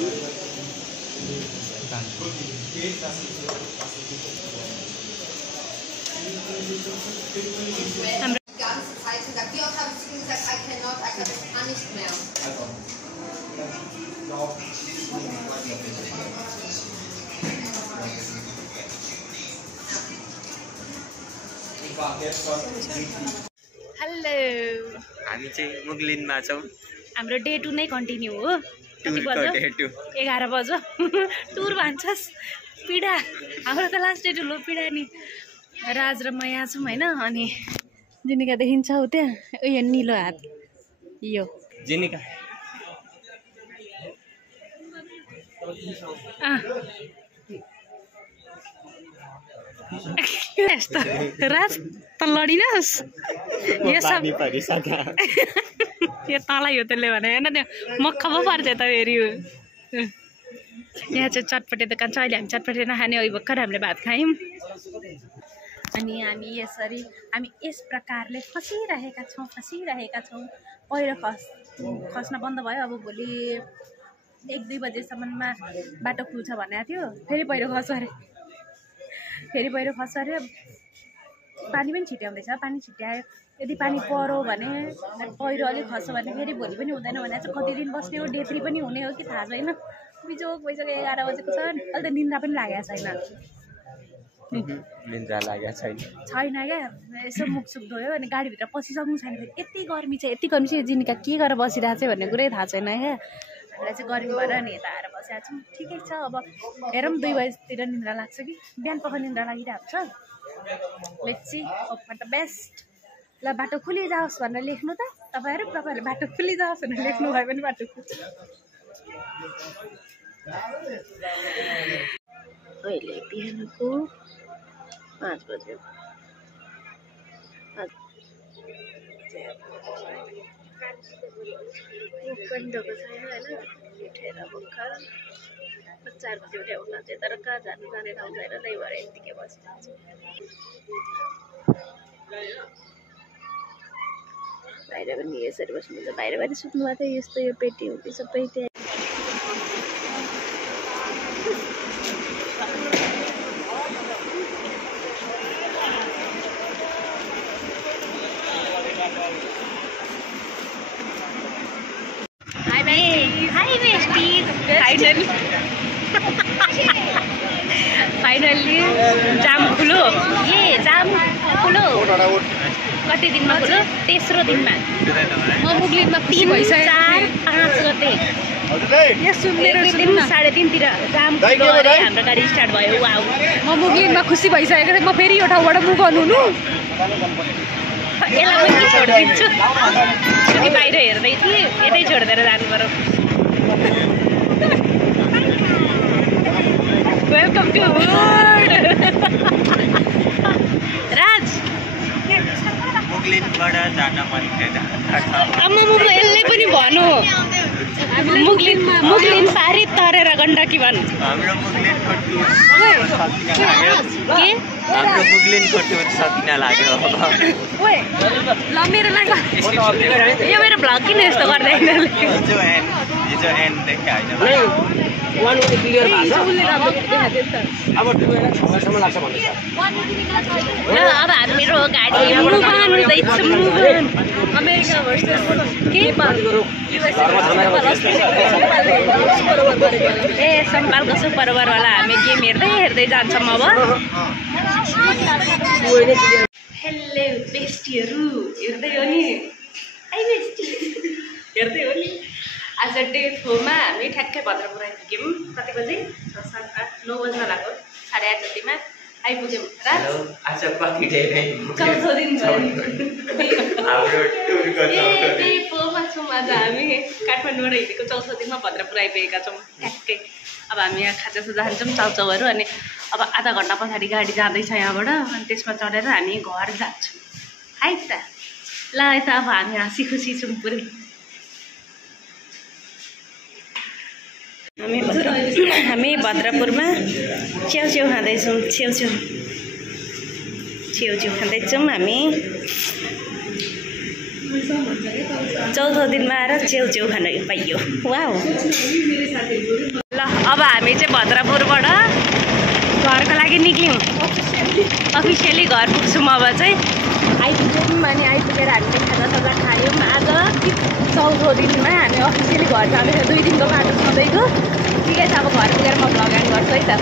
Hello हामी चाहिँ मुगलिनमा छौं हाम्रो डे 2 नै कन्टिन्यू हो कति बज्यो 11 बज्यो टुर भन्छस् पीडा हाम्रो त लास्ट डे ठुलो पीडा नि राज र म यहाँ छौं हैन अनि जिनिका देखिन्छ उ त्यहाँ यो नीलो हात यो जिनिका यस्तो राज त लडिनस् यो सब यो तँलाई हो त्यसले भने होइन त्यो मक्ख पो पर्छ त फेरि यहाँ चाहिँ चटपटे दोकान छ अहिले हामी चटपटे नखाने अघि भर्खर हामीले भात खायौँ अनि हामी यसरी हामी यस प्रकारले फसिरहेका छौँ पहिरो खस्न बन्द भयो अब भोलि 1-2 बजेसम्ममा बाटो खुल्छ भनेको थियो फेरि पहिरो खस्छ अरे पानी पनि छिट्याउँदैछ पानी छिट्यायो यदि पानी परो भने पहिरो अलिक खस्छ भने फेरि भोलि पनि हुँदैन भने चाहिँ कति दिन बस्ने हो डे 3 पनि हुने हो कि थाहा छैन बिजोक भइसक्यो 11 बजेको छ अहिले त निन्द्रा पनि लागेको छैन छैन क्या यसो मुखसुख धोयो अनि गाडीभित्र पसिसक्नु छैन फेरि यति गर्मी छ जिनिका के गरेर बसिरहेको छ भन्ने कुरै थाहा छैन क्या हामीलाई चाहिँ गर्मी भएर नि यता आएर बसेको छौँ ठिकै छ अब हेरौँ 2 बजीतिर निन्द्रा लाग्छ कि बिहान पख निन्द्रा लागिरहेको छ let's see hope for the best ल बाटो खुलिजाओस् भनेर लेख्नु त तपाईँहरूले बाटो खुलिजाओस् भनेर लेख्नु भयो भने बाटो खुल्छ अहिले बिहानको 5 बज्यो पनि ढोको छैन होइन उठेर भर्खर 4 बजी उठे उठ्न चाहिँ तर कहाँ जाने ठाउँ छैन त्यही भएर यत्तिकै बसिरहेको छु बाहिर पनि यसरी बस्नुहुन्छ बाहिर सुत्नु भएको थियो यस्तो यो पेटी हो कि सबै त्यहाँ फाइनली जाम खुलो कति दिनमा खुलो तेस्रो दिनमा म मुगलिनमा 3, 4, 5 गते 3:30 तिर जाम खुलो अरे हाम्रो गाडी स्टार्ट भयो वाउ म मुगलिनमा खुसी भइसकेको थिएँ म फेरि यो ठाउँबाट मुभ हुनु यसलाई पनि छोडिदिन्छु छुट्टी बाहिर हेर्दै थिएँ यतै छोडिदिएर जानु पर्यो वेलकम टु राज मुगलिनबाट जान मन थिएन यसले पनि भन्नु मुगलिन पारी तरेर गण्डकी भन् हाम्रो मुगलिनको टुर सकिन लाग्यो ल मेरो लागि यो मेरो भ्लग किन यस्तो गर्दै हिजो एन्ड देखायो अब मेरो गाडी अमेरिका भर्सेस ए सम्पालको सुपर ओभरवाला हामी गेम हेर्दै जान्छौँ अब हेलो बेस्टीहरू हेर्दै हो नि हेर्दै हो नि आज डे 4 मा हामी ठ्याक्कै भद्रपुर आइपुग्यौँ कति बजे 9 बज्न लाग्यो 8:30 जतिमा आइपुग्यौँ आज कति डे चौथो दिन हाम्रो टुरको डे 4 मा छौँ आज हामी काठमाडौँबाट हिँडेको चौथो दिनमा भद्रपुर आइपुगेका छौँ ठ्याक्कै अब हामी यहाँ खाजासाजा खान्छौँ चाउचाउहरू अनि अब आधा घन्टा पछाडि गाडी जाँदैछ यहाँबाट अनि त्यसमा चढेर हामी घर जान्छौँ है त ल यता अब हामी हाँसी खुसी छौँ पुरै हामी भद्रपुरमा च्याउ खाँदैछौँ च्याउ खाँदैछौँ हामी चौथो दिनमा आएर च्याउ खान पाइयो। वाउ। ल अब हामी चाहिँ भद्रपुरबाट घरको लागि निक्ल्यौँ। अफिसियली घर पुग्छौँ अब चाहिँ। आइपुग्यौँ अनि आइपुगेर हामीले खाजासाजा खायौँ। आज चौथो दिनमा हामी अफिसियली घर जाँदैछ। 2 दिनको बाटो सधैँको। ठिकै छ अब घर पुगेर म भ्लग एन्ड गर्छु है त।